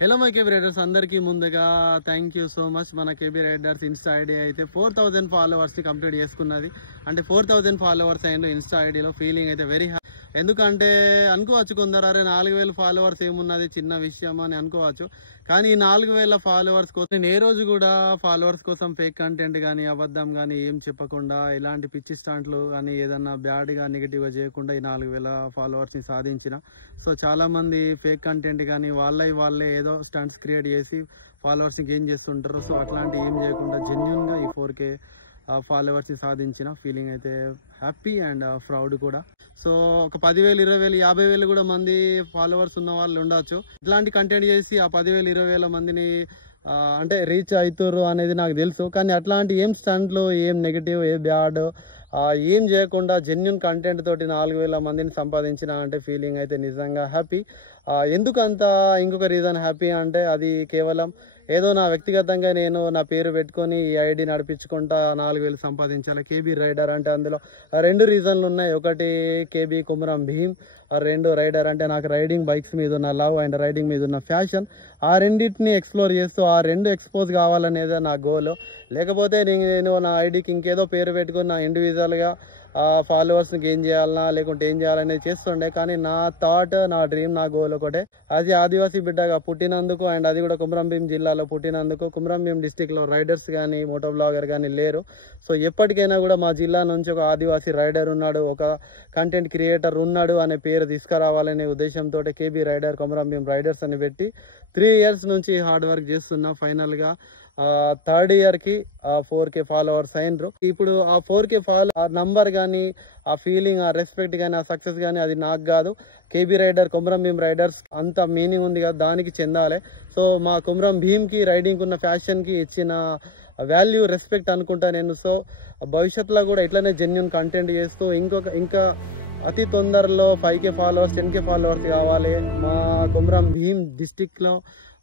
Hello my KB riders అందరికీ ముందుగా thank you so much. మన కేబీ రైడర్స్ ఇన్స్టా ఐడి అయితే 4000 ఫాలోవర్స్ కంప్లీట్ చేసుకున్నది. అంటే 4000 ఫాలోవర్స్ అయ్యిండు ఇన్స్టా ఐడిలో. ఫీలింగ్ అయితే వెరీ హ్యాపీ. ఎందుకంటే అనుకోవచ్చు కొందరు, అరే 4000 ఫాలోవర్స్ ఏమున్నది చిన్న విషయం అని అనుకోవచ్చు. కానీ ఈ 4000 ఫాలోవర్స్ కోసం నేను ఏ రోజు కూడా ఫాలోవర్స్ కోసం ఫేక్ కంటెంట్ కానీ అబద్ధం కానీ ఏం చెప్పకుండా, ఎలాంటి పిచ్చి స్టాంట్లు కానీ ఏదన్నా బ్యాడ్గా నెగిటివ్గా చేయకుండా ఈ 4000 ఫాలోవర్స్ని సాధించిన. సో చాలా మంది ఫేక్ కంటెంట్ కానీ వాళ్ళే ఏదో స్టంట్స్ క్రియేట్ చేసి ఫాలోవర్స్ని గెయిన్ చేస్తుంటారు. సో అట్లాంటి ఏం చేయకుండా జెన్యున్గా ఈ 4K ఫాలోవర్స్ ని సాధించిన. ఫీలింగ్ అయితే హ్యాపీ అండ్ ప్రౌడ్ కూడా. సో ఒక 10,000, 20,000, 50,000 కూడా మంది ఫాలోవర్స్ ఉన్న వాళ్ళు ఉండొచ్చు. ఇట్లాంటి కంటెంట్ చేసి ఆ 10,000, 20,000 మందిని అంటే రీచ్ అవుతారు అనేది నాకు తెలుసు. కానీ అట్లాంటి ఏం స్టంట్లు, ఏం నెగిటివ్, ఏ బ్యాడ్ ఏం చేయకుండా జెన్యున్ కంటెంట్ తోటి 4,000 మందిని సంపాదించిన అంటే ఫీలింగ్ అయితే నిజంగా హ్యాపీ. ఎందుకంత ఇంకొక రీజన్ హ్యాపీ అంటే అది కేవలం ఏదో నా వ్యక్తిగతంగా నేను నా పేరు పెట్టుకొని ఈ ఐడి నడిపించుకుంటా 4,000 సంపాదించాలి. కేబీ రైడర్ అంటే అందులో 2 రీజన్లు ఉన్నాయి. ఒకటి కేబీ కుమరం భీమ్, 2 రైడర్ అంటే నాకు రైడింగ్ బైక్స్ మీద ఉన్న లవ్ అండ్ రైడింగ్ మీద ఉన్న ఫ్యాషన్. ఆ రెండింటిని ఎక్స్ప్లోర్ చేస్తూ ఆ 2 ఎక్స్పోజ్ కావాలనేదే నా గోల్. లేకపోతే నేను నా ఐడికి ఇంకేదో పేరు పెట్టుకుని నా ఇండివిజువల్గా ఫాలోవర్స్ని గెయిన్ చేయాలన్నా లేకుంటే ఏం చేయాలనేది చేస్తుండే. కానీ నా థాట్, నా డ్రీమ్, నా గోల్ ఒకటే. అది ఆదివాసీ బిడ్డగా పుట్టినందుకు అండ్ అది కూడా కుమరం భీం జిల్లాలో పుట్టినందుకు, కుమరం భీం డిస్టిక్లో రైడర్స్ కానీ మోటో బ్లాగర్ కానీ లేరు. సో ఎప్పటికైనా కూడా మా జిల్లా నుంచి ఒక ఆదివాసీ రైడర్ ఉన్నాడు, ఒక కంటెంట్ క్రియేటర్ ఉన్నాడు అనే పేరు తీసుకురావాలనే ఉద్దేశంతో KB rider Kumaram Bheem riders అని పెట్టి 3 years నుంచి హార్డ్ వర్క్ చేస్తున్నా. ఫైనల్గా 3rd year కి 4K ఫాలోవర్స్ అయినరు. ఇప్పుడు ఆ 4K ఆ నంబర్ కానీ, ఆ ఫీలింగ్, ఆ రెస్పెక్ట్ కానీ, ఆ సక్సెస్ కానీ అది నాకు కాదు, KB rider Kumaram Bheem riders అంత మీనింగ్ ఉంది కదా, దానికి చెందాలి. సో మా కుమరం భీమ్కి, రైడింగ్ ఉన్న ఫ్యాషన్కి ఇచ్చిన వాల్యూ, రెస్పెక్ట్ అనుకుంటా నేను. సో భవిష్యత్తులో కూడా ఇట్లనే జెన్యున్ కంటెంట్ చేస్తూ ఇంకా అతి తొందరలో 5K ఫాలోవర్స్, 10K ఫాలోవర్స్ కావాలి. మా కుమరం భీం డిస్టిక్లో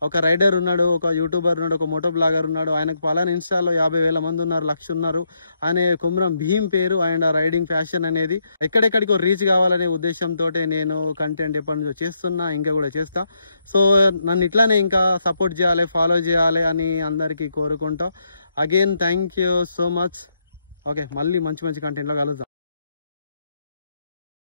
ఒక రైడర్ ఉన్నాడు, ఒక యూట్యూబర్ ఉన్నాడు, ఒక మోటో బ్లాగర్ ఉన్నాడు. ఆయనకు పలానా ఇన్స్టాలో 50,000 మంది ఉన్నారు, 1,00,000 ఉన్నారు అనే కుమరం భీం పేరు అండ్ రైడింగ్ ఫ్యాషన్ అనేది ఎక్కడెక్కడికో రీచ్ కావాలనే ఉద్దేశంతో నేను కంటెంట్ ఎప్పటి నుంచో చేస్తున్నా, ఇంకా కూడా చేస్తా. సో నన్ను ఇట్లానే ఇంకా సపోర్ట్ చేయాలి, ఫాలో చేయాలి అని అందరికీ కోరుకుంటా. Again thank you so much. Okay, మళ్ళీ మంచి కంటెంట్లో కలుద్దాం.